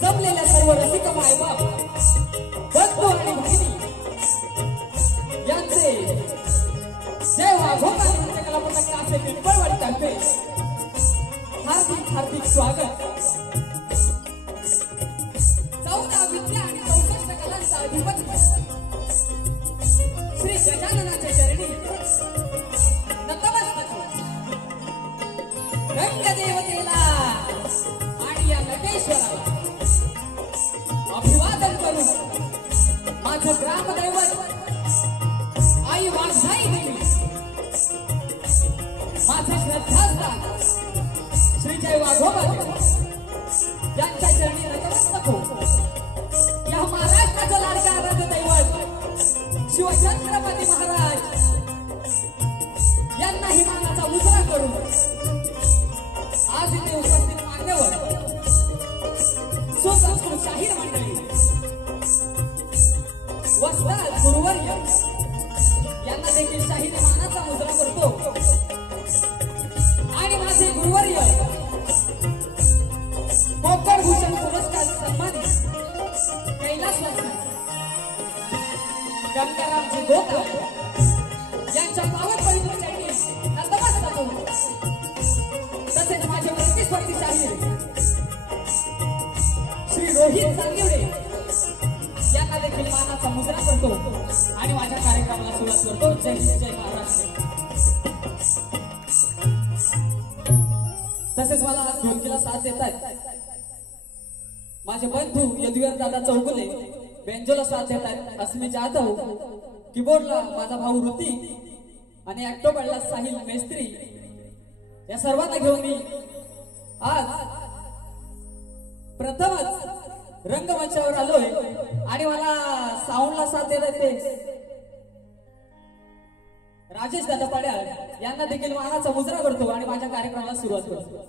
जमलेल्या सर्व रसिक मायबाप बंधू आणि भगिनी यांचे जय वाघोबा यांच्या कलापथक कासे पिंपळवाडीतर्फे हार्दिक हार्दिक स्वागत। 14 विद्या आणि 64 कलांचा अधिपती श्री गजाननाच्या चरणी नतमस्तक रंगदेवतेला आणि या नटेश्वराला अभिवादन करून माझं ग्रामदैवत आई वाघाई देवी माझं श्रद्धास्थान श्री जय वाघोबा यांच्या चरणी नतमस्तक हो। या महाराष्ट्राचं लाडका रंगदैवत शिवछत्रपती महाराज यांना ही मानाचा मुजरा करून आज इथे उपस्थित मान्यवर सुसंस्कृत शाहीर मंडळी वस्ताद गुरुवर्य यांना देखील शाहीर मानाचा मुजरा करतो आणि माझे गुरुवर्य कोकण भूषण पुरस्कार सन्मानित कैलासवासी गंगारामजी गोकर यांच्या पावन पवित्र चरणी नतमस्तक होतो। तसेच माझे प्रतिस्पर्धी शाहीर श्री रोहित सांगिवडे यांना देखील मानाचा मुजरा करतो आणि माझ्या कार्यक्रमाला सुरुवात करतो। जय हिंद जय महाराष्ट्र। तसेच मला ढोलकीला साथ देतात माझे बंधू यदुवीर दादा चौगुले, बेंजोला साथ देतात अस्मी जाधव, कीबोर्डला माझा भाऊ ऋतिक आणि ऑक्टोबरला साहिल मेस्त्री। या सर्वांना घेऊन मी आज प्रथमच रंगमंचावर आलोय आणि मला साऊंडला साथ देतात ते राजेश दादा पड्याळ यांना देखील मानाचा मुजरा करतो आणि माझ्या कार्यक्रमाला सुरुवात करतो।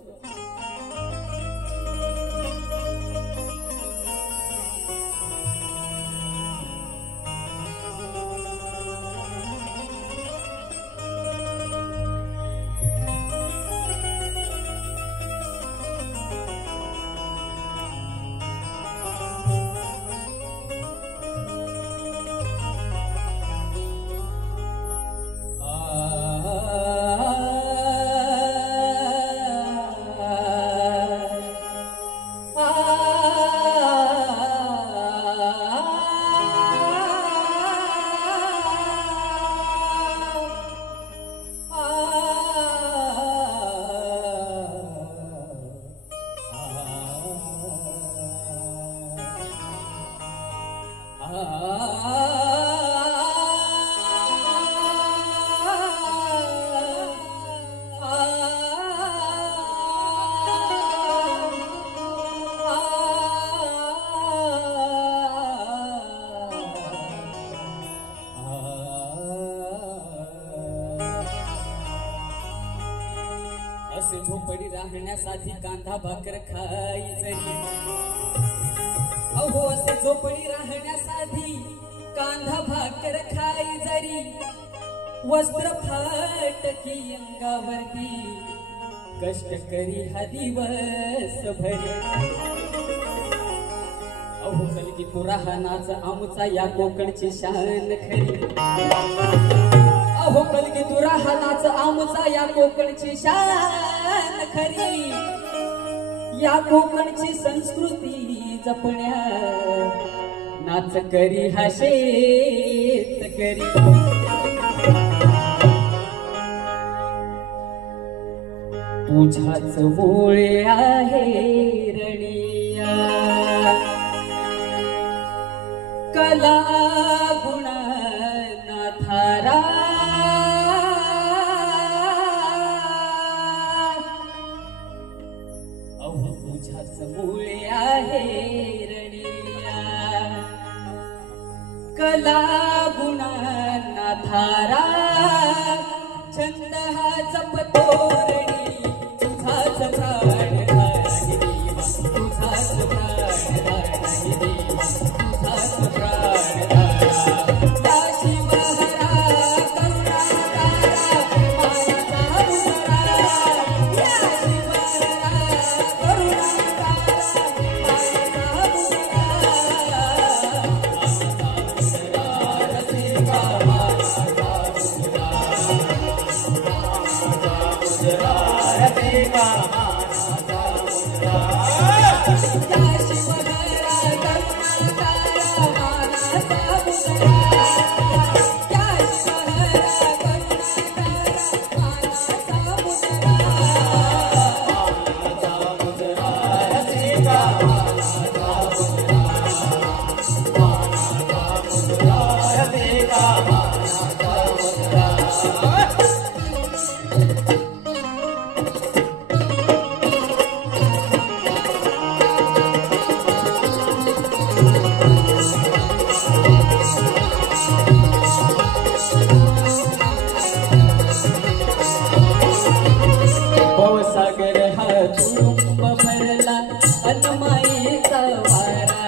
असे झोपडी राहण्यासाठी कांदा भाकर खायचरी, अहो असे झोपडी राहण्यासाठी कांदा भाकर खाई जरी, वस्त्र फाटकी अंगावरती कष्ट करी हा दिवस भरी, अहो कलगी तो राहनाचा आमचा या कोकणची शान खरी, अहो कलगी तू राहनाच आमचा या कोकणची शान खरी, या कोकणची संस्कृती जपण्या नाच करी हा शेतकरी, तुझ्याच मुळे आहे रणिया कला गुण थारा छंद हा जपतोरणी तुझाच प्राण धारणी देवा तुझाच प्राण धारणी देवा तुझाच प्राण धारा या शिवहरा करुणा तारा मानसा उजरा या शिवहरा करुणा तारा मानसा उजरा रसिका मानसा उजरा रसिका मानसा उजरा या शिवहरा करुणा तारा मानसा उजरा या शिवहरा करुणा तारा मानसा उजरा रसिका मानसा उजरा रसिका मानसा उजरा भवसागर हा तुडुंब भरला अनमायेचा वारा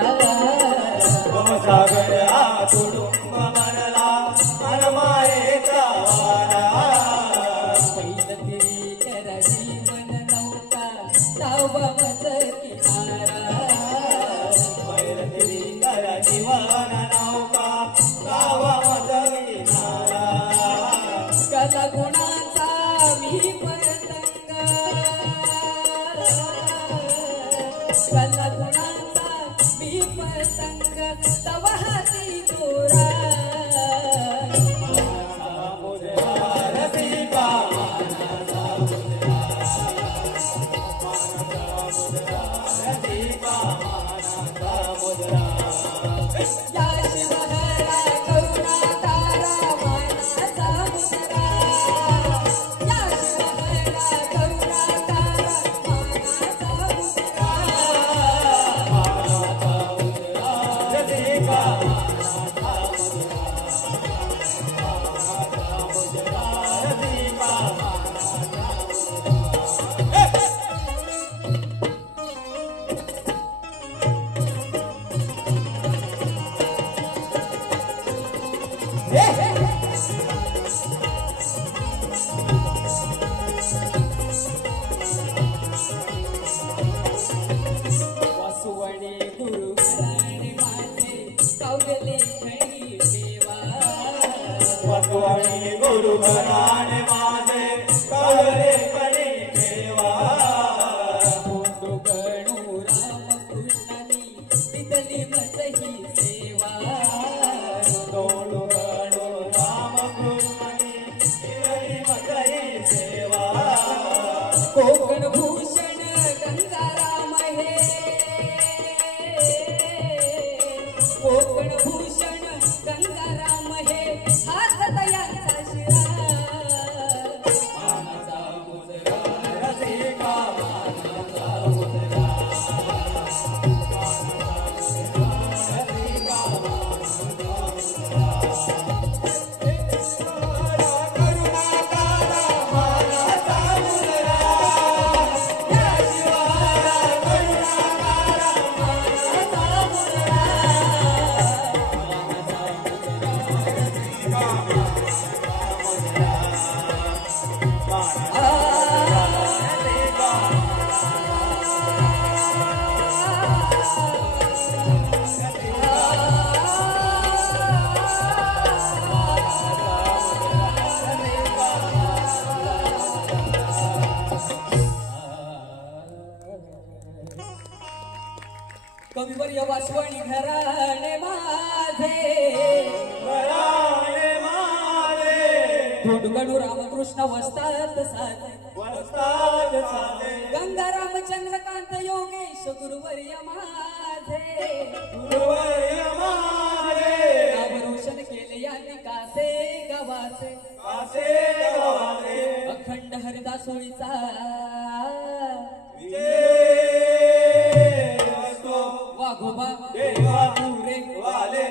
भवसागर हा तुडुंब भरला अनमायेचा वारा पहिलं तिरी करा जीवन नौका तावा मज किनारा पैरगिरी कर जीवन नौका गावा मदरी नारा कला गुणाचा मी पतंग कला गुणाचा मी पतंग तव हाती दोरा मुजरा रसिका मानसा मुजरा रसिका मानसा मुजरा या शिवहरा करुणा तारा मानसा मुजरा या शिवहरा करुणा तारा मानसा मुजरा रसिका वासुवणे गुरु घराणे माझे कावले खणी देवा वसवाणी गुरु घराणे माझे कवले पणी देवा कोंडू गणू राम कृष्णानी तिथली मजही सेवा तोडू गणू राम कृष्णानी तिरणी मजही सेवा कोकण भूषण गंगाराम हे कोकण भूषण गंगाराम हे हात दयांचा शिरा मानसा मुजरा रसिका मानसा मुजरा करुणा तारा मानसा मुजरा या शिवहरा करुणा तारा मानसा मुजरा कविवर्य वासवणी घराणे माझे घराणे माझे धोंडगडू रामकृष्ण वस्तात साधे वस्ताद साधे गंगाराम चंद्रकांत योगेश गुरुवर्य माझे गुरुवर्य माझे नाव रोशन केले यांनी कासे गावाचे कासे गावाचे अखंड हरिदासोळीचा विजय असतो वाघोबा देवा पुरे वाले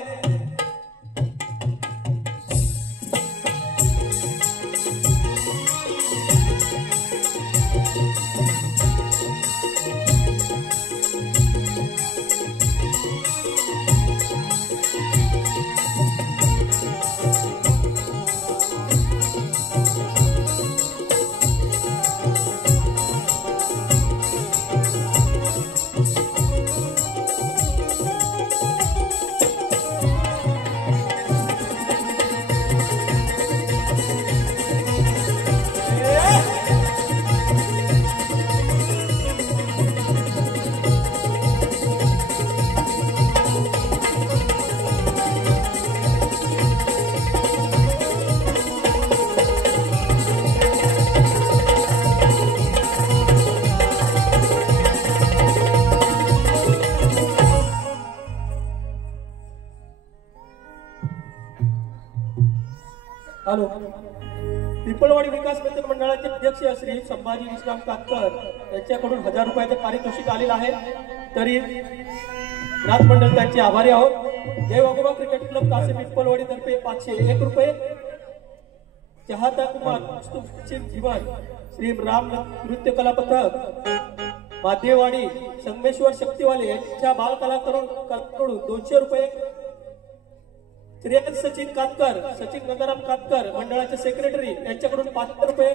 हॅलो. पिंपळवाडी विकास मित्र मंडळाचे अध्यक्ष श्री संभाजी विश्राम कातकर यांच्याकडून 1000 रुपयाचे पारितोषिक आलेलं आहे. तरी नाथ मंडळ त्यांचे आभारी आहोत. जय वाघोबा क्रिकेट क्लब कासे पिंपळवाडी तर्फे 501 रुपये. चाहता कुमार पश्चिम जीवन श्री राम नृत्य कला पथक माध्यवाडी संगमेश्वर शक्तीवाले यांच्या बाल कलाकारांकडून 200 रुपये. श्रेयस सचिन कातकर सचिन गंगाराम कातकर मंडळाचे सेक्रेटरी यांच्याकडून 500 रुपये.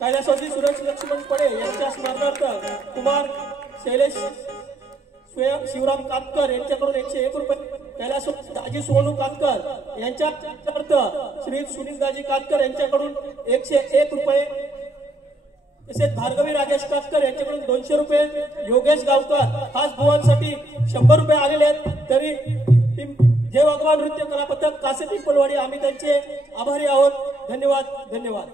कैलासवासी सुरेश लक्ष्मण पडे यांच्या स्मरणार्थ कुमार शैलेश शिवराम कातकर यांच्याकडून 101 रुपये. कैलासवासी दाजी सोनू कातकर यांच्या अर्थ श्री सुनील दाजी कातकर यांच्याकडून 101 रुपये. तसेच भार्गवी राजेश कातकर यांच्याकडून 200 रुपये. योगेश गावकर खास भुवनसाठी 100 रुपये आलेले आहेत. तरी जय वाघोबा नृत्य कला पथक कासे पिंपळवाडी आम्ही त्यांचे आभारी आहोत. धन्यवाद धन्यवाद.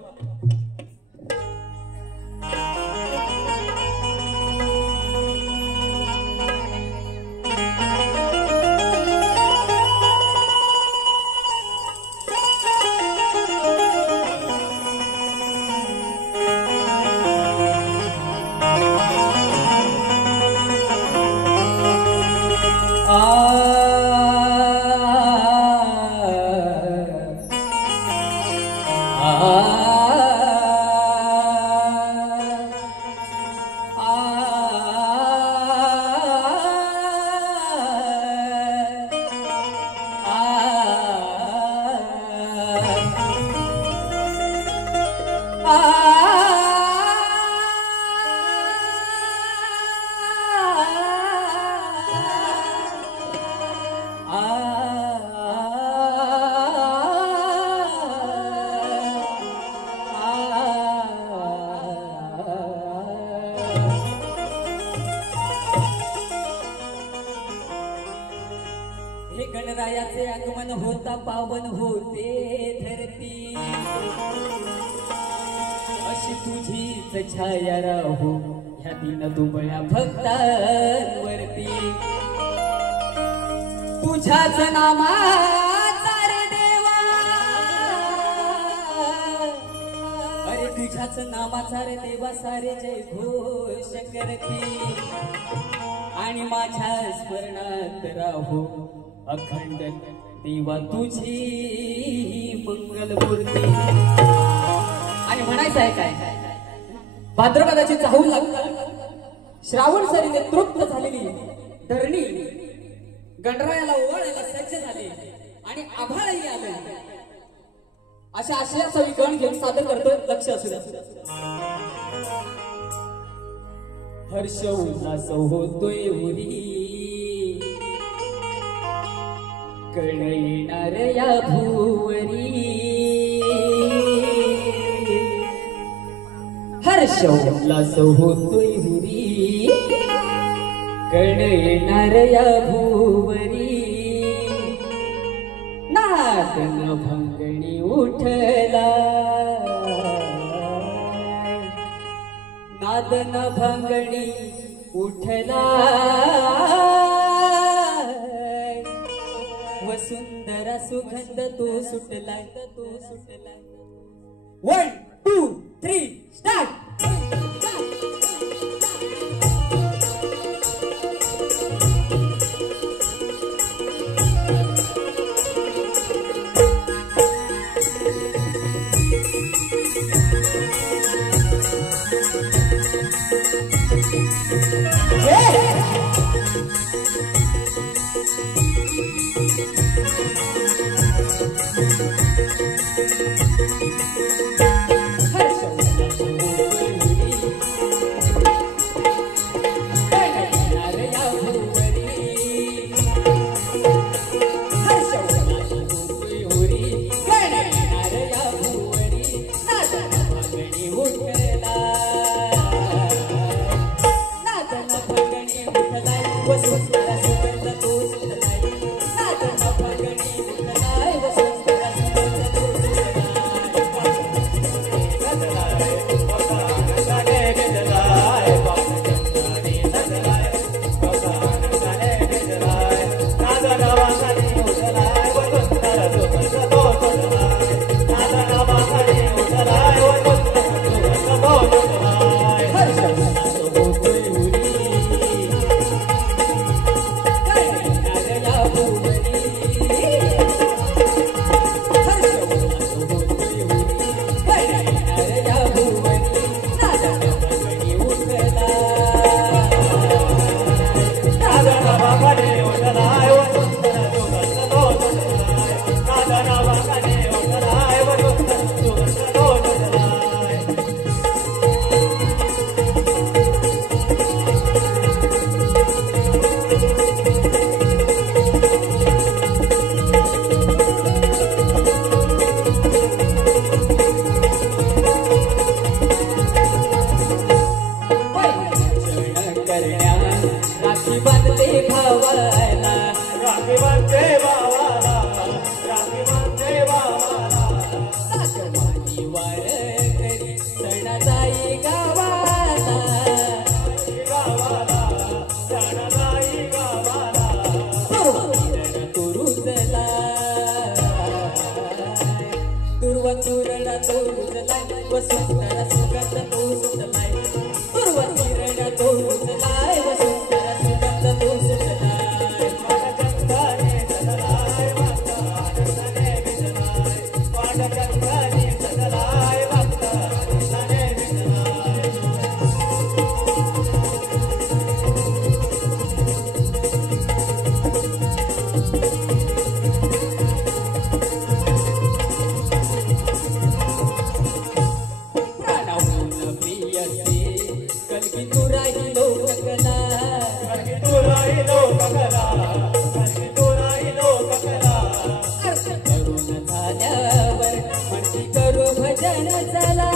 हे गणरायाचे आगमन होता पावन होते धरती अशी तुझीच छाया राहू ह्या दिन दुबळ्या भक्तांवरती. तुझ्याच नामाचा रे देवा अरे तुझ्याच नामाचा रे देवा सारे जय घोष करती आणि माझ्या स्मरणात राहू अखंड देवा तुझी मंगल मूर्ती. आणि म्हणायचं आहे काय भाद्रपदाची चाहूल लागून श्रावण सरीने तृप्त झालेली धरणी गणरायाला ओवाळायला सज्ज झाली आणि आभाळही आले. अशा आशयाचा विकरण घेऊन सादर करतोय लक्ष असू द्या. हर्ष उल्हास होतोय उरी कळ येणार या भुवरी. हर्ष उल्हास होतोय उरी कळ येणार या भुवरी. नादन भंगणी उठला नादन भंगणी उठला वसुंधरा सुगंध तो सुटलाय. 1 2 3 स्टार्ट. रुजलाय वसुंधरा सुगंध तो सुटलाय पूर्व किरण तो रुजलाय वसुंधरा सुगंध तो सुटलाय वाडचंद्राने सजलाय भक्त आनंदाने भिजलाय वाडचंद्राने सजलाय भक्त आनंदाने भिजलाय प्राणाहून प्रियसे कलकी तू राहिलो कला कलकी तू राहिलो कला कलकी तू राहिलो कला अर्थ करून झाल्यावर म्हणती करू भजन चला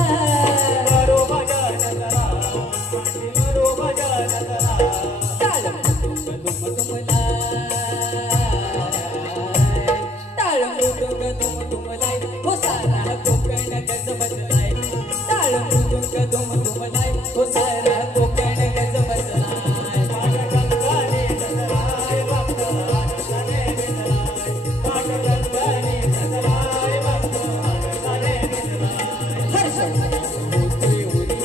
करो भजन करा मांडी करो भजन करा टाळ मृदुंग दुमलाय टाळ मृदुंग दुमलाय हो सारा कोकण गज बजलाय टाळ मृदुंग दुमलाय हो सारा कोकण गज बजलाय वाडचंद्राने सजलाय भक्त आनंदाने भिजलाय वाडचंद्राने सजलाय भक्त आनंदाने भिजलाय हर्ष होते उरी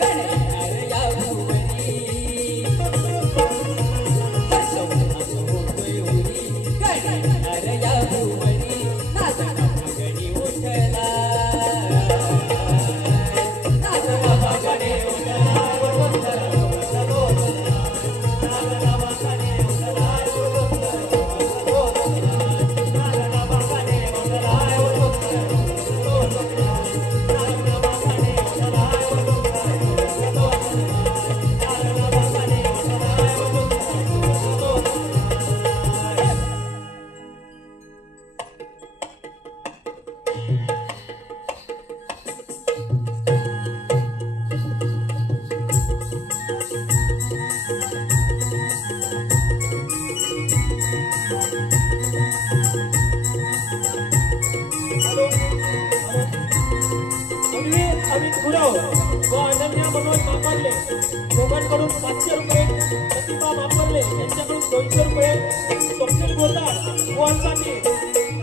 गणनार या भुवनी हर्ष होते उरी गणनार या भुवनी नाचना भगणी उठला नाचना भगणी अमित गुरव व अनन्या मनोज मापारले दोघांकडून 500 रुपये प्रतिभा मापारले यांच्याकडून 200 रुपये स्वप्नील गोताळ गोवांसाठी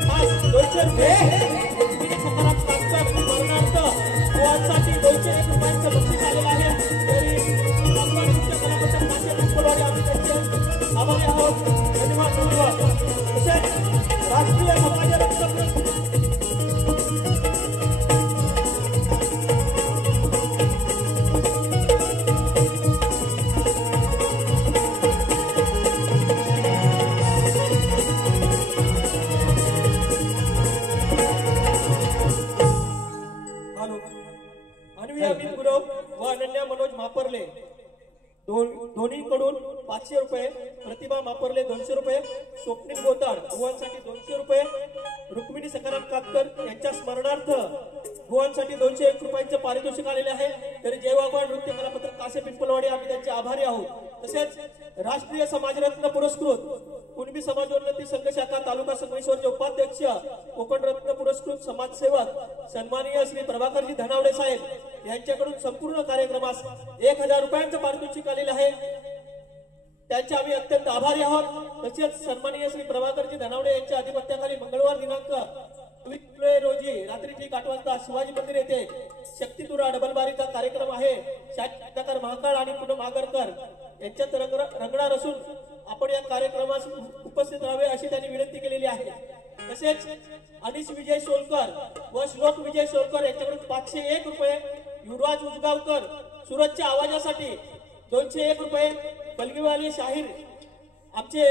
खास 200 रुपये सकारात्मक स्मरणार्थ गोवांसाठी 201 रुपयांचं बक्षीस आलेलं आहे तरी नागपूर नृत्य कलापथक नाट्य पिंपळवाडी आम्ही त्यांचे आभारी आहोत धन्यवाद धन्यवाद तसेच राष्ट्रीय समाज रक्त अन्वी अमित गुरव व अनन्या मनोज मापरले दोन्हीकडून 500 रुपये प्रतिभा मापरले 200 रुपये स्वप्नील गोताळ गोवांसाठी 200 रुपये रुक्मिणी सकाराम कातकर यांच्या स्मरणार्थ गोवांसाठी 201 रुपयांचे पारितोषिक आलेले आहे तरी जयवागवान नृत्य कलापथक कासे पिंपळवाडी आम्ही त्यांचे आभारी आहोत तसेच राष्ट्रीय समाजरत्न पुरस्कृत कुणबी समाजोन्नती संघ शाखा तालुका संगमेश्वरचे उपाध्यक्ष कोकण रत्न पुरस्कृत समाजसेवक सन्माननीय श्री प्रभाकरजी धनावडे साहेब यांच्याकडून संपूर्ण कार्यक्रमास 1000 रुपयांचं पारितोषिक आलेलं आहे त्यांचे आम्ही अत्यंत आभारी आहोत तसेच सन्माननीय श्री प्रभाकरजी धनावडे यांच्या अधिपत्याखाली मंगळवार दिनांक 24 रोजी रात्री ठीक 8 वाजता शिवाजी मंदिर येथे शक्तितुरा डबलबारीचा कार्यक्रम आहे शाहीर महाकाळ आणि पूनम आगरकर यांच्यात रंगणार असून आपण या कार्यक्रमास उपस्थित राहावे अशी त्यांनी विनंती केलेली आहे तसेच अनिश विजय सोलकर व श्लोक विजय सोलकर यांच्याकडून 501 रुपये युवराज उजगावकर सुरतच्या आवाजासाठी 201 रुपये बलगीवाली शाहीर आमचे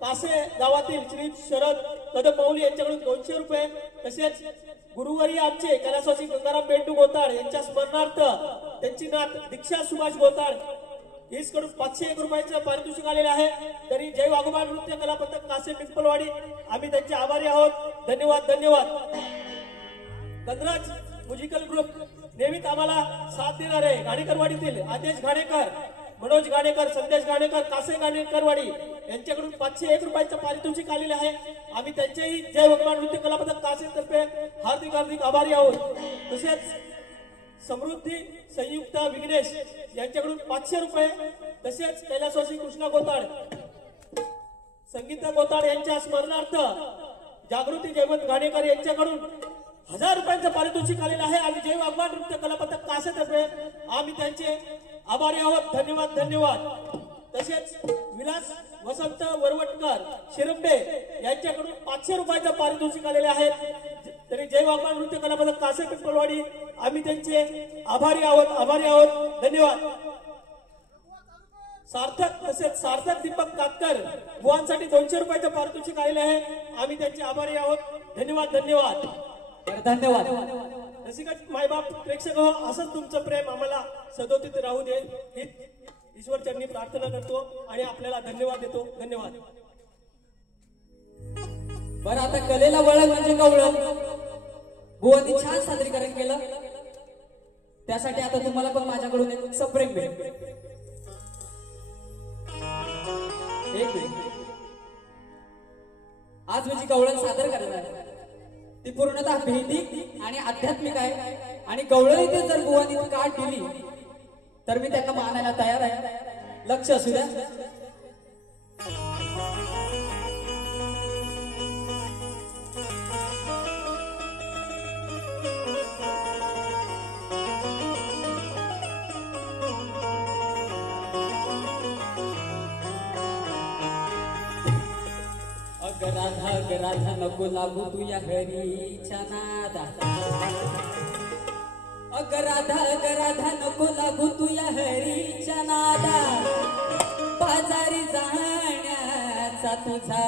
कासे गावातील श्री शरद कदमौली यांच्याकडून 200 रुपये तसेच गुरुवारी आमचे कैलासवासी गंगाराम बेंडू गोताळ यांच्या स्मरणार्थ त्यांची नात दीक्षा सुभाष गोताळ कडून 501 रुपयाचं पारितोषिक आलेले आहे तरी जय वाघोबा नृत्य कलापथक कासे पिंपळवाडी आम्ही त्यांचे आभारी आहोत धन्यवाद धन्यवाद गंधराज म्युझिकल ग्रुप नेहमीच आम्हाला साथ देणारे घाणेकरवाडीतील आदेश घाणेकर मनोज घाणेकर संदेश घाणेकर कासे घाणेकरवाडी यांच्याकडून 501 रुपयाचं पारितोषिक आलेले आहे आम्ही त्यांचेही जय वाघोबा नृत्य कलापथक कासे तर्फे हार्दिक हार्दिक आभारी आहोत तसेच समृद्धी संयुक्ता विघ्नेश यांच्याकडून 500 रुपये तसेच कैलासवासी कृष्णा गोताळ संगीता गोताळ यांच्या स्मरणार्थ जागृती जयवंत गाणेकर यांच्याकडून 1000 रुपयांचं पारितोषिक आलेलं आहे आणि जय वाघवान नृत्य कला पथक कासेतर्फे आम्ही त्यांचे आभारी आहोत. धन्यवाद धन्यवाद. तसेच विलास वसंत वरवटकर शिरंबे यांच्याकडून 500 रुपयाचं पारितोषिक आलेले आहे. तरी जय वाघवान नृत्य कला पथक कासे पिंपळवाडी आम्ही त्यांचे आभारी आहोत. धन्यवाद. सार्थक तसेच सार्थक दीपक कातकर बुवांसाठी 200 रुपयाचं पारितोषिक आलेलं आहे. आम्ही त्यांचे आभारी आहोत. धन्यवाद धन्यवाद. धन्यवाद. रसिक मायबाप प्रेक्षक हो, असंच तुमचं प्रेम आम्हाला सदोदित राहू दे ही ईश्वर चरणी प्रार्थना करतो आणि आपल्याला धन्यवाद देतो. धन्यवाद. बरं आता कलेला वळण म्हणजे कवळण. बुवांनी छान सादरीकरण केलं, त्यासाठी आता तुम्हाला पण माझ्याकडून एक सप्रेम भेट. एक मिनिट. आज म्हणजे कवळण सादर करणार आहे ती पूर्णतः भौतिक आणि आध्यात्मिक आहे आणि कवळण इथे जर बुवांनी काट दिली तर मी त्यांना मानायला तयार आहे. लक्ष असू द्या. अग राधा नको लागू तू या हरीच्या नादा. अग राधा नको लागू तू या हरीच्या नादा. बाजारी जाण्याचा तुझा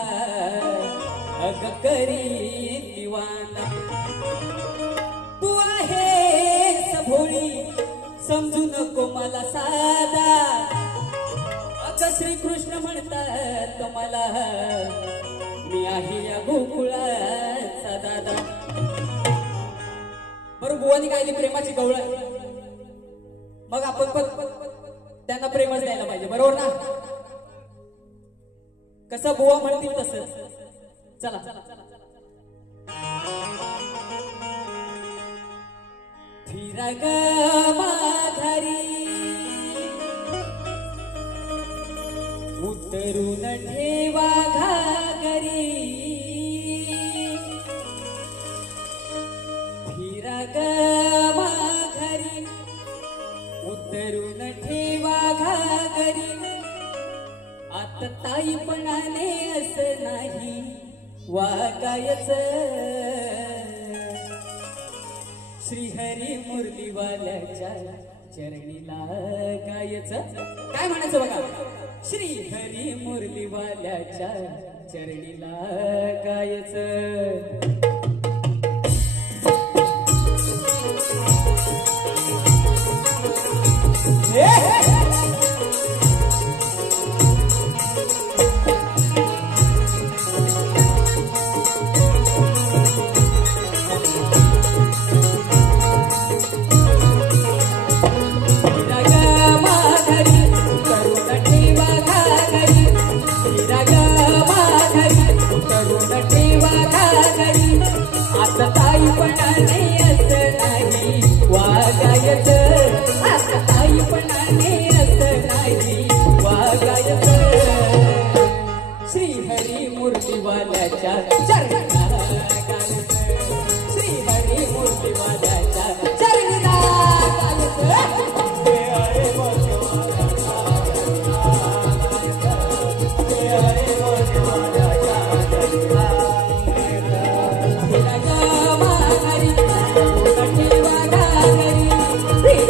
अग करी दिवाना. तू आहेस भोळी समजू नको मला साधा. अग श्रीकृष्ण म्हणतात मला मी आहे या गोकुळाचा दादा. बरोबर बुवानी गायली प्रेमाची गवळण, मग आपण पण त्यांना प्रेमच द्यायला पाहिजे. बरोबर ना? कसं बुवा म्हणतील तसं. चला फिरा ग माघारी उतरून ठेवा घागरी. फिरा ग माघारी उतरून ठेवा घागरी. आता ताईपणाने असं नाही वागायचं. श्रीहरी मुरलीवाल्याच्या चरणीला गायचं. काय म्हणायचं बघा. श्रीहरी मुरलीवाल्याच्या चरणीला गायचं. ताईपणाने असं नाही वागायचं. आता ताईपणाने असं नाही वागायचं. श्रीहरी मूर्तीवाल्याच्या चरणीला गायचं. श्रीहरी मूर्तीवाल्याच्या चरणीला गायचं. Hey!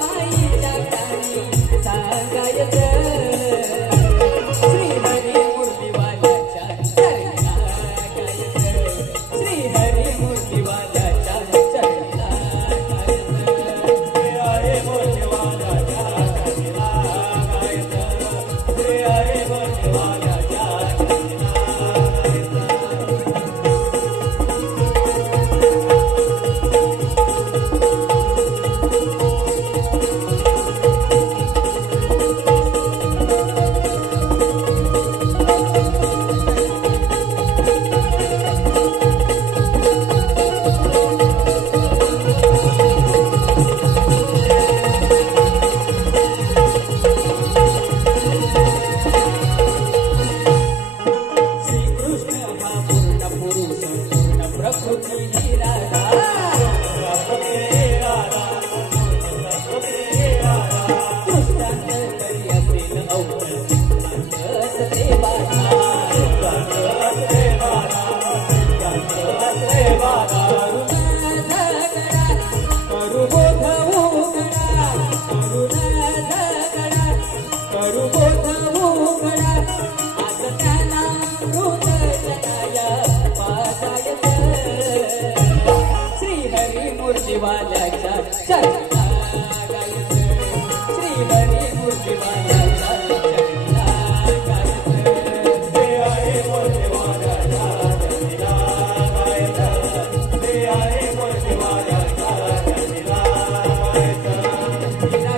माईच्या कानी सांगायचं श्रीहरी मुरलीवाल्याच्या चरणी लागायचं श्रीहरी मुरलीवाल्याच्या चरणी लागायचं श्रीहरी मुरलीवाल्याच्या चरणी लागायचं श्रीहरी मुरलीवाल्याच्या चरणी श्रीकृष्ण हा पूर्ण पुरुष पूर्ण प्रकृती निराळा दृष्टांत तरी असेल अवघड सिद्धांत देवाचा करू बोध उघडा करुणा झगडा करू बोध उघडा आज त्यांना हृदयाया पाजायचं श्रीहरी मुरलीवाल्याच्या चरणी लागायचं श्रीहरी मुरलीवाल्याच्या चरणी लागायचं श्रीहरी मुरलीवाल्याच्या चरणी लागायचं श्रीहरी मुरलीवाल्याच्या चरणी लागायचं माघारी करून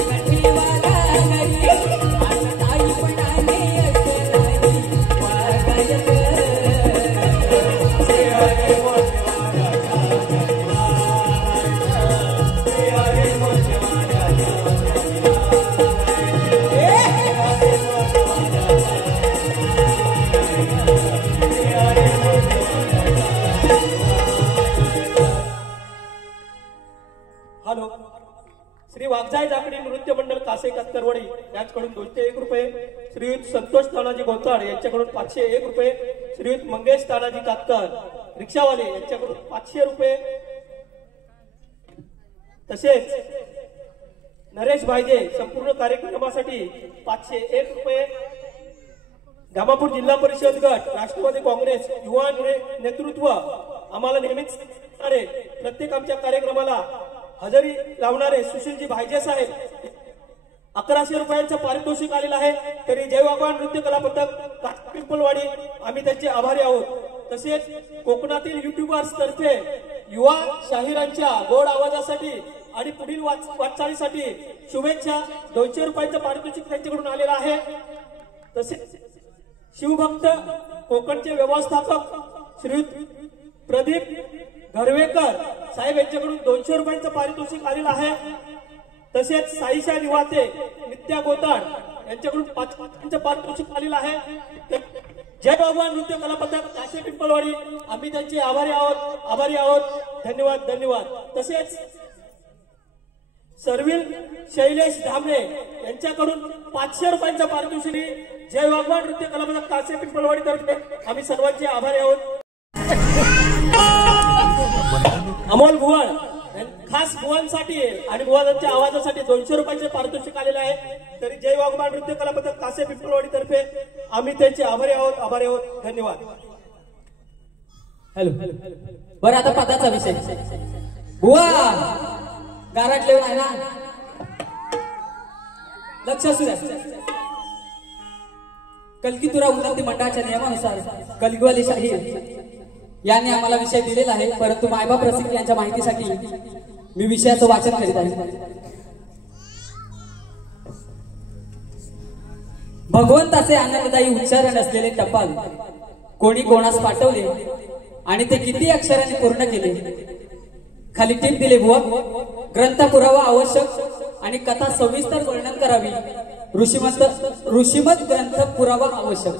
ठेवा घरी माघारी करून ठेवा घरी आता ताईपणाने अक्षराने वागायचं श्रीहरी मुरलीवाल्याच्या चरणी लागायचं श्रीहरी मुरलीवाल्याच्या चरणी हॅलो. श्री वाघजाई जाकडी नृत्य मंडळ कासे कातकरवाडी यांच्याकडून 201 रुपये. श्रीयुत संतोष तानाजी गोताड यांच्याकडून 501 रुपये. श्रीयुत मंगेश तानाजी कातकर रिक्षावाले यांच्याकडून 500 रुपये. तसेच नरेश भाईजे संपूर्ण कार्यक्रमासाठी 501 रुपये. धामापूर जिल्हा परिषद गट राष्ट्रवादी काँग्रेस युवा नेतृत्व आम्हाला नेहमीच प्रत्येक आमच्या कार्यक्रमाला हजेरी लावणारे सुशीलजी भाईजे साहेब 1100 रुपयांचं पारितोषिक आलेलं आहे. तरी जय वाघवान नृत्य कला पथक पिंपलवाडी आम्ही त्यांचे आभारी आहोत. तसेच कोकणातील युट्यूबर्स तर्फे युवा शाहिरांच्या गोड आवाजासाठी आणि पुढील वाटचालीसाठी शुभेच्छा 200 रुपयांचं पारितोषिक त्यांच्याकडून आलेलं आहे. तसेच शिवभक्त कोकणचे व्यवस्थापक श्री प्रदीप घरवेकर साहेब यांच्याकडून 200 रुपयांचं पारितोषिक आलेलं आहे. तसेच साईशा निवाते नित्या गोताड यांच्याकडून 500 पारितोषिक आलेलं आहे. जय भगवान नृत्य कला पथक कासे पिंपलवाडी आम्ही त्यांचे आभारी आहोत. धन्यवाद धन्यवाद. तसेच सर्विल शैलेश धामणे यांच्याकडून 500 रुपयांचं पारितोषिक. जय भगवान नृत्य कला पथक कासे पिंपलवाडी तर्फे आम्ही सर्वांचे आभारी आहोत. अमोल भुवळ खास भुवनसाठी आणि भुवनांच्या आवाजासाठी 200 रुपयांचे पारितोषिक आलेले आहे. तरी जय वाघवान नृत्य कला पथक कासे पिंपळवाडी तर्फे आम्ही त्यांचे आभारी आहोत. धन्यवाद. हॅलो. बरं आता पदाचा विषय बुवा गारटले आहे ना, लक्ष असू द्या. कलगीतुरा उन्नती मंडळाच्या नियमानुसार कलगीवाली शाहीर यांनी आम्हाला विषय दिलेला आहे. परंतु मायबाप रसिक यांच्या माहितीसाठी मी विषयाचं वाचन करीत आहे. भगवंताचे आनंददायी उच्चारण असलेले टपाल कोणी कोणास पाठवले आणि ते किती अक्षरांनी पूर्ण केले. खाली टीप दिले बुवा. ग्रंथ पुरावा आवश्यक आणि कथा सविस्तर वर्णन करावी. ऋषिमत ग्रंथ पुरावा आवश्यक.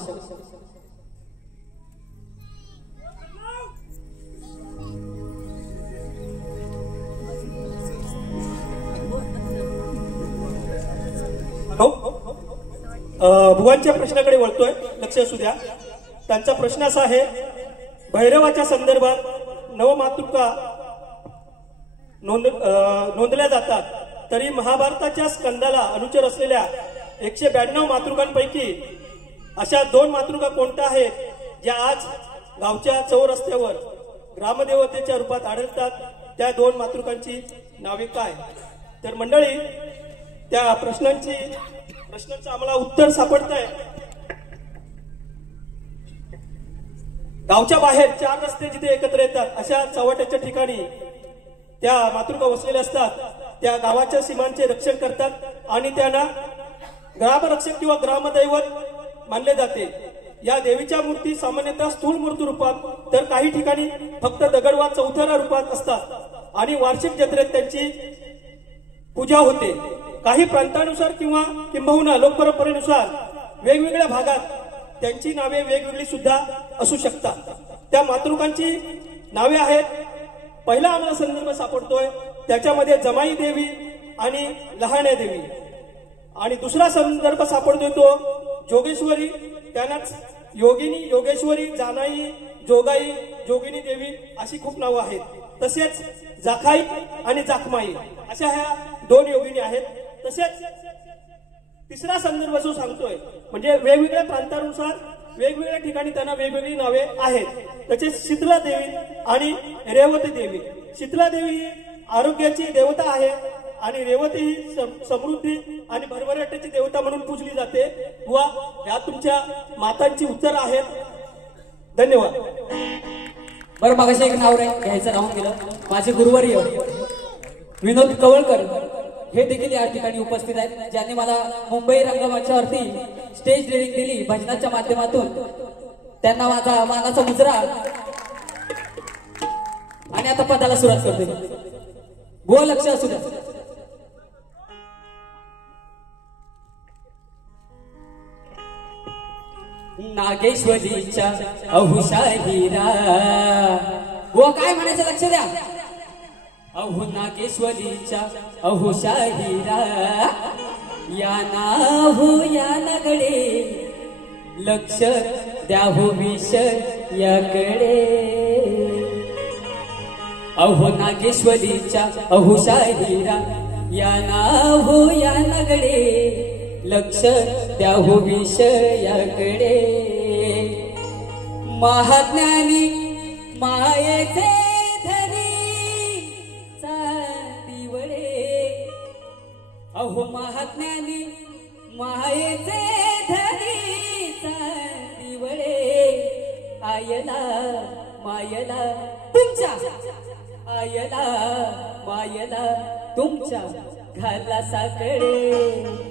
भुवनच्या प्रश्नाकडे वळतोय, लक्ष असू द्या. त्यांचा प्रश्न असा आहे, भैरवाच्या संदर्भात नवमातृका नोंदल्या जातात, तरी महाभारताच्या स्कंदाला अनुचर असलेल्या 192 मातृकांपैकी अशा 2 मातृका कोणत्या आहेत ज्या आज गावच्या चौरस्त्यावर ग्रामदेवतेच्या रूपात आढळतात? त्या 2 मातृकांची नावे काय? तर मंडळी, त्या प्रश्नांचं आम्हाला उत्तर सापडत आहे. गावच्या बाहेर 4 रस्ते जिथे एकत्र येतात अशा चव्हाट्याच्या ठिकाणी त्या मातृका वसलेल्या असतात. त्या गावाच्या सीमांचे रक्षण करतात आणि त्यांना ग्रामरक्षक किंवा ग्रामदैवत मानले जाते. या देवीच्या मूर्ती सामान्यतः स्थूल मूर्ती रूपात, तर काही ठिकाणी फक्त दगड वा चौथरा रूपात असतात आणि वार्षिक जत्रेत त्यांची पूजा होते. काही प्रांतानुसार किंवा किंबहुना लोकपरंपरेनुसार वेगवेगळ्या भागात त्यांची नावे वेगवेगळी सुद्धा असू शकतात. त्या मातृकांची नावे आहेत. पहिला आम्हाला संदर्भ सापडतोय त्याच्यामध्ये जमाई देवी आणि लहाने देवी, आणि दुसरा संदर्भ सापडतोय तो जोगेश्वरी, त्यांनाच योगिनी, योगेश्वरी, जानाई, जोगाई, जोगिनी देवी अशी खूप नावं आहेत. तसेच जाखाई आणि जाखमाई अशा ह्या 2 योगिनी आहेत. तसेच तिसरा संदर्भ जो सांगतोय म्हणजे वेगवेगळ्या प्रांतानुसार वेगवेगळ्या ठिकाणी त्यांना वेगवेगळी नावे आहेत. तसेच शीतला देवी आणि रेवती देवी. शीतला देवी ही आरोग्याची देवता आहे आणि रेवती ही समृद्धी आणि भरभराटीची देवता म्हणून पूजली जाते. वा या तुमच्या मातांची उत्तर आहेत. धन्यवाद. बरं, मागाशी एक नाव घ्यायचं राहून गेलं. माझे गुरुवर्य विनोद कवळकर हे देखील या ठिकाणी उपस्थित आहेत, ज्यांनी मला मुंबई रंगमंचावरती स्टेज ट्रेनिंग दिली भजनाच्या माध्यमातून. त्यांना माझा मानाचा मुजरा आणि आता पदाला सुरुवात करते. गो लक्ष असू द्या. नागेश्वरीच्या अहुषा हिरा. गो काय म्हणायचं लक्ष द्या. अहो नागेश्वरीच्या अहुषा हिरा, या नाहू या नगडे, लक्ष द्या हो विष याकडे. अहो नागेश्वरीच्या अहुषा हिरा, या नाहू या नगडे, लक्ष द्या हो विष याकडे. महाज्ञानी मायेचे अहो महाज्ञानी मायेचे धनी दिवळे, आयला मायला तुमच्या, आयला मायला तुमच्या घाला साकडे.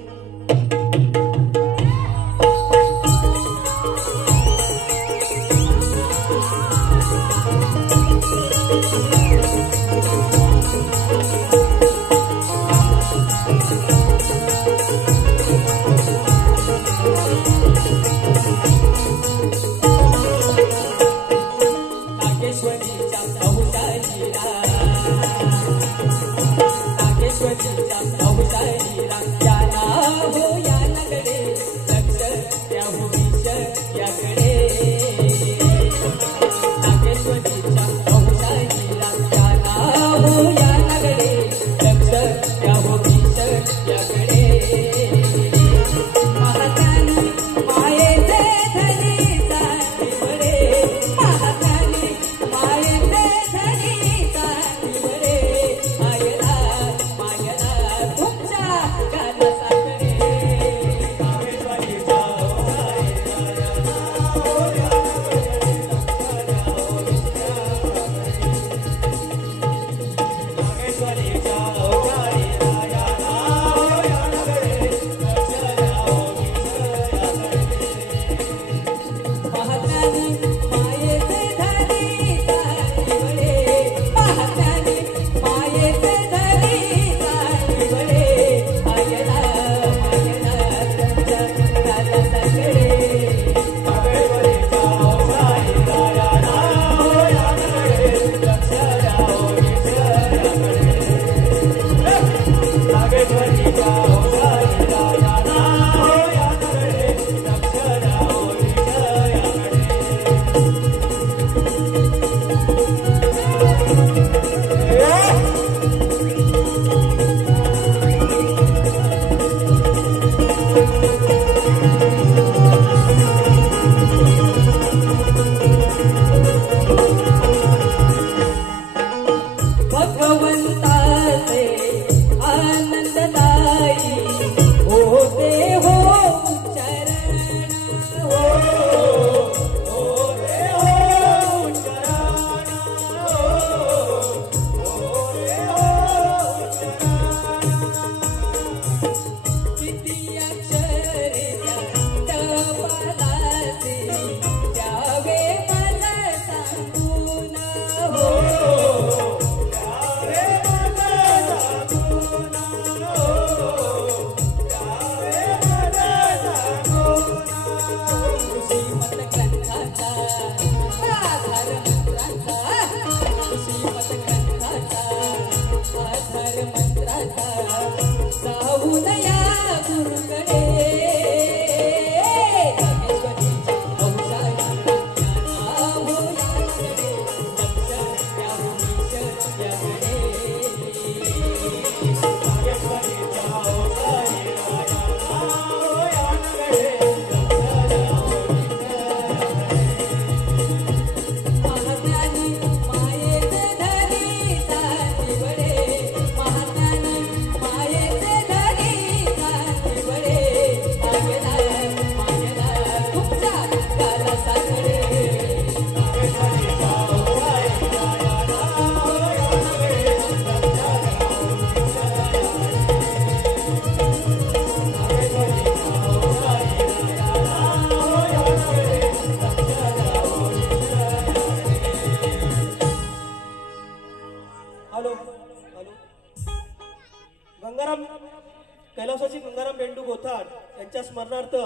कैलासाची गंगाराम बेंडू गोथाड यांच्या स्मरणार्थ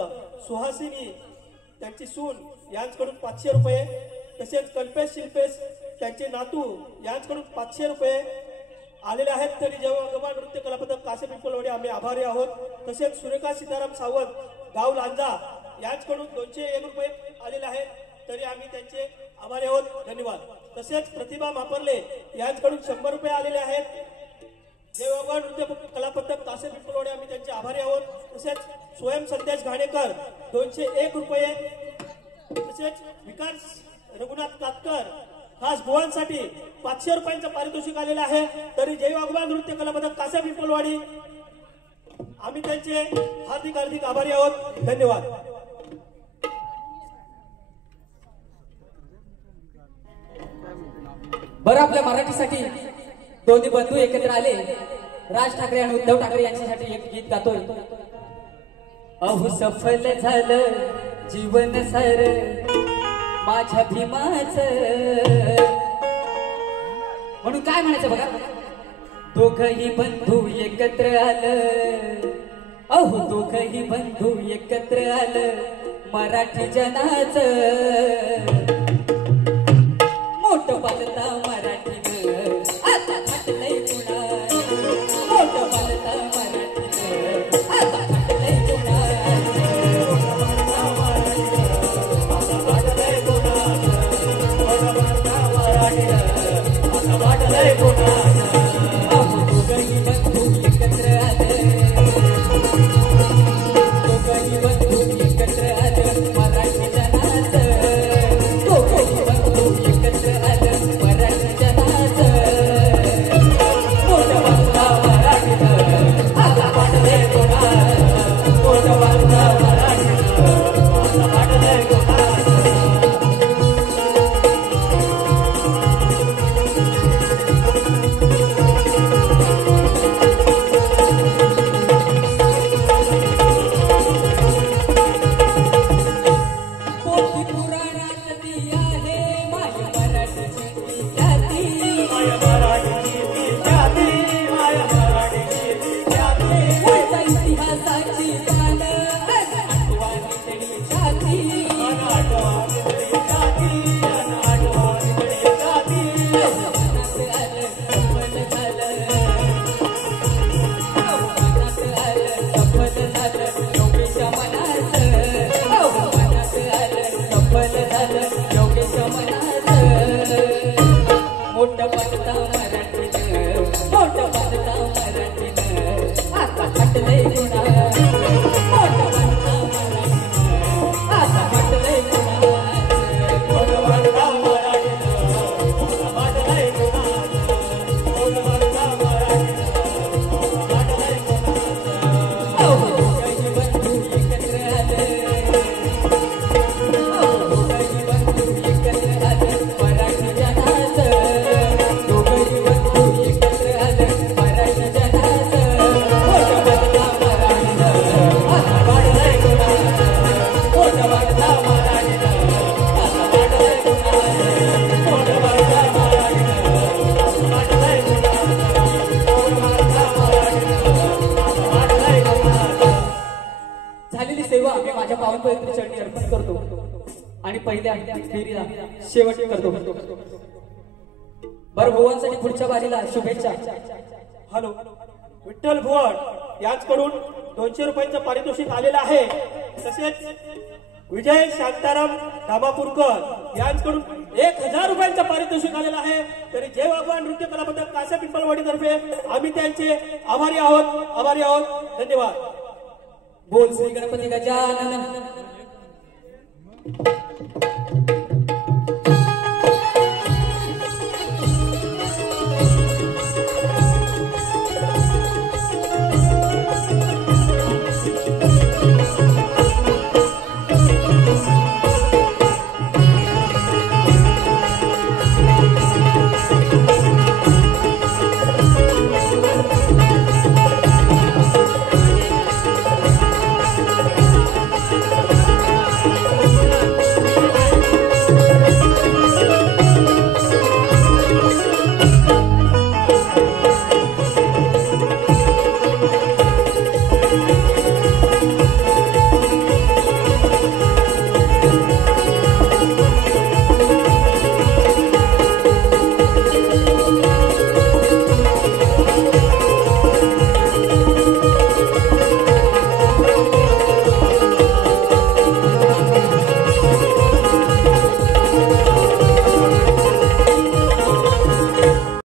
सुहासिनी त्यांची सून यांच्याकडून 500 रुपये, तसेच कल्पेश शिल्पेश त्यांचे नातू यांच्याकडून 500 रुपये आलेले आहेत. तरी जेव्हा नृत्य कला पथक कासे पिंपळवाडी आम्ही आभारी आहोत. तसेच सुरेखा सीताराम सावंत गाव लांजा यांच्याकडून 201 रुपये आलेले आहेत. तरी आम्ही त्यांचे आभारी आहोत. धन्यवाद. तसेच प्रतिभा मापरले यांच्याकडून 100 रुपये आलेले आहेत. जेव्हा नृत्य कला पथक कासे पिंपळवाडी आम्ही त्यांचे आभारी आहोत. तसेच स्वयं संदेश घाणेकर 201 रुपये. तसेच विकास रघुनाथ कातकर खास बुवांसाठी 500 रुपयांचं पारितोषिक आलेलं आहे. तरी जय वाघवान नृत्य कला पथक कासा पिंपळवाडी आम्ही त्यांचे हार्दिक हार्दिक आभारी आहोत. धन्यवाद. बरं, आपल्या मराठीसाठी दोन्ही बंधू एकत्र आले. राज ठाकरे आणि उद्धव ठाकरे यांच्यासाठी एक गीत गातोय. अहो सफल झालं जीवन सार माझ्या भीमाच, म्हणून काय म्हणायचं बघा. दोघही बंधू एकत्र आलं, अहो दोघही बंधू एकत्र आलं मराठी जनाच. मोठं बालता मराठीनं आता फाटलंय कुणाला, मोठं बालता मराठीनं आता फाटलंय कुणाला. अहो दोघही बंधू एकत्र आलं, दोघही बंधू एकत्र आलं मराठी जनाच. दोघही बंधू एकत्र आलं मराठी जनाच. मोठं बालता मराठीनं आता फाटलंय कुणाला, मोठं बालता मराठीनं आता फाटलंय कुणाला. मोठं बालता मराठीनं, मोठं बालता मराठीनं आता फाटलंय कुणाला, मोठं बालता मराठीनं आता फाटलंय कुणाला. मोठं बालता मराठीनं आता फाटलंय कुणाला, मोठं बालता मराठीनं आता फाटलंय कुणाला. अहो दोघही बंधू एकत्र आले, अहो दोघही बंधू एकत्र आले मराठी जनाच. दोघही बंधू एकत्र आले मराठी जनाच. मोठं बालता मराठीनं आता फाटलंय कुणाला, मोठं बालता मराठीनं आता फाटलंय कुणाला, मोठं बालता मराठीनं आता फाटलंय कुणाला, मोठं बालता मराठीनं आता फाटलंय कुणाला. झालेली सेवा मी माझ्या पावन पवित्र चरणी अर्पण करतो आणि पहिल्या फेरीला शेवट करतो. बरं, भुवनसाठी पुढच्या बारीला शुभेच्छा. हॅलो, विठ्ठल भुवन यांच्याकडून 200 रुपयांचं पारितोषिक आलेलं आहे. तसेच विजय शांताराम धामापूरकर यांच्याकडून 1000 रुपयांचं पारितोषिक आलेलं आहे. तरी जय वाघवान नृत्य कला पथक कासा पिंपळवाडी तर्फे आम्ही त्यांचे आभारी आहोत, आभारी आहोत. धन्यवाद. बोल श्री गणपती गजानन.